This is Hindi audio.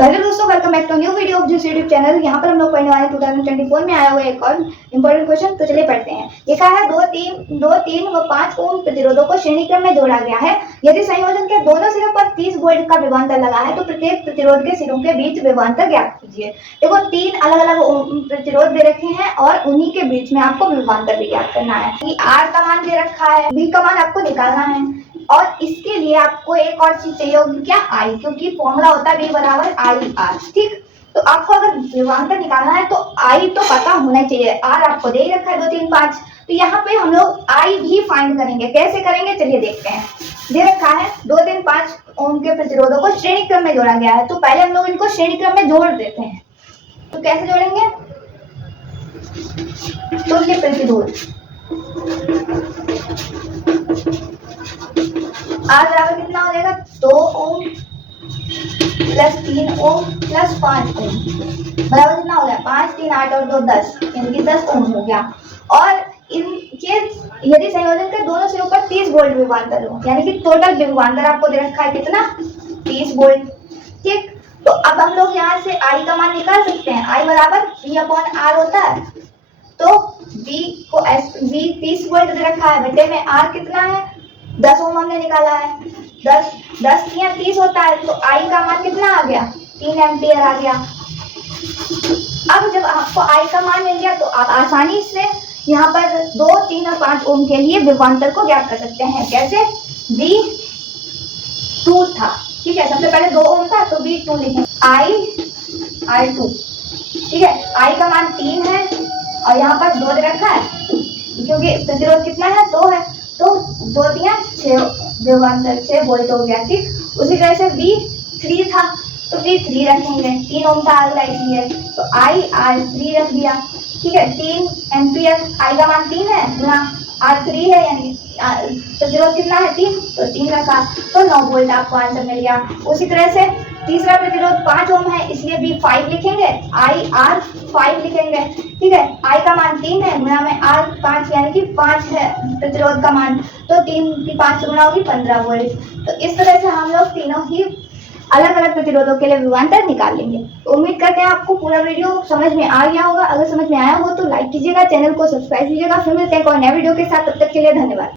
तो हेलो दोस्तों, welcome back to new video of this YouTube channel. यहाँ पर हम लोग पढ़ने वाले 2024 में आया हुआ एक और इम्पोर्टेंट क्वेश्चन। तो चलिए पढ़ते हैं। ये कहा है 2, 3 व 5 ओम प्रतिरोधों को श्रेणी क्रम में जोड़ा गया है। यदि संयोजन के दोनों सिरों पर 30 वोल्ट का विभवांतर लगा है तो प्रत्येक प्रतिरोध के सिरों के बीच विभवांतर ज्ञात कीजिए। देखो, 3 अलग अलग प्रतिरोध दे रखे हैं और उन्हीं के बीच में आपको विभवांतर भी ज्ञात करना है। आर का मान दे रखा है, बी का मान आपको निकालना है और इसके लिए आपको एक और चीज चाहिए होगी, क्या? आई, क्योंकि फॉर्मूला होता है बी बराबर आई आर। ठीक, तो आपको अगर विभवांतर निकालना है तो आई तो पता होना चाहिए। आर आपको दे रखा है 2, 3, 5, तो यहाँ पे हम लोग आई भी फाइंड करेंगे। कैसे करेंगे चलिए देखते हैं। दे रखा है 2, 3, 5 ओम के प्रतिरोधों को श्रेणी क्रम में जोड़ा गया है, तो पहले हम लोग इनको श्रेणी क्रम में जोड़ देते हैं। तो कैसे जोड़ेंगे? तुल्य प्रतिरोध आर बराबर कितना हो जाएगा? 2 ओम प्लस 3 ओम प्लस 5 ओम बराबर कितना हो गया? 5, 3, 8 और 2 10, यानी कि 10 ओम हो गया। और इनके यदि संयोजन के दोनों सिरों पर 30 वोल्ट विभवांतर हो, यानी कि टोटल विभवांतर आपको दे रखा है कितना? 30 वोल्ट। ठीक, तो अब हम लोग यहाँ से आई का मान निकाल सकते हैं। आई बराबर V/R होता है, तो V को V 30 वोल्ट दे रखा है, बटे में R कितना है? 10 ओम हमने निकाला है। 10 या 30 होता है, तो आई का मान कितना आ गया? 3 एम्पियर आ गया। अब जब आपको आई का मान मिल गया तो आप आसानी से यहाँ पर 2, 3 और 5 ओम के लिए विभवांतर को ज्ञात कर सकते हैं। कैसे? V2 था, ठीक है, सबसे पहले 2 ओम था तो V2 लिखेंगे, I2। ठीक है, आई का मान 3 है और यहाँ पर 2 दे रखा है, क्योंकि प्रतिरोध कितना है? 2 है, तो 2 दिया 6 विभवांतर 6 वोल्ट हो गया। ठीक, उसी तरह से V3 था तो V3 रखेंगे, 3 ओम था अगला इसलिए, तो IR3 रख दिया। ठीक है, 3 एम्पियर, आई का मान 3 है गुना R3 है, यानी प्रतिरोध कितना है? 3, तो 3 रखा तो 9 वोल्ट आपको आंसर मिल गया। उसी तरह से तीसरा प्रतिरोध 5 ओम है, इसलिए V5 लिखेंगे, IR5 लिखेंगे। ठीक है, आई का मान 3 है गुना में R 5, यानी कि 5 है प्रतिरोध का मान, तो 3 की 5 गुना होगी 15 वोल्ट। तो इस तरह से हम लोग तीनों ही अलग अलग प्रतिरोधों के लिए विभवांतर निकाल लेंगे। तो उम्मीद करते हैं आपको पूरा वीडियो समझ में आ गया होगा। अगर समझ में आया हो तो लाइक कीजिएगा, चैनल को सब्सक्राइब कीजिएगा। फिर मिलते हैं एक और नए वीडियो के साथ, तब तक के लिए धन्यवाद।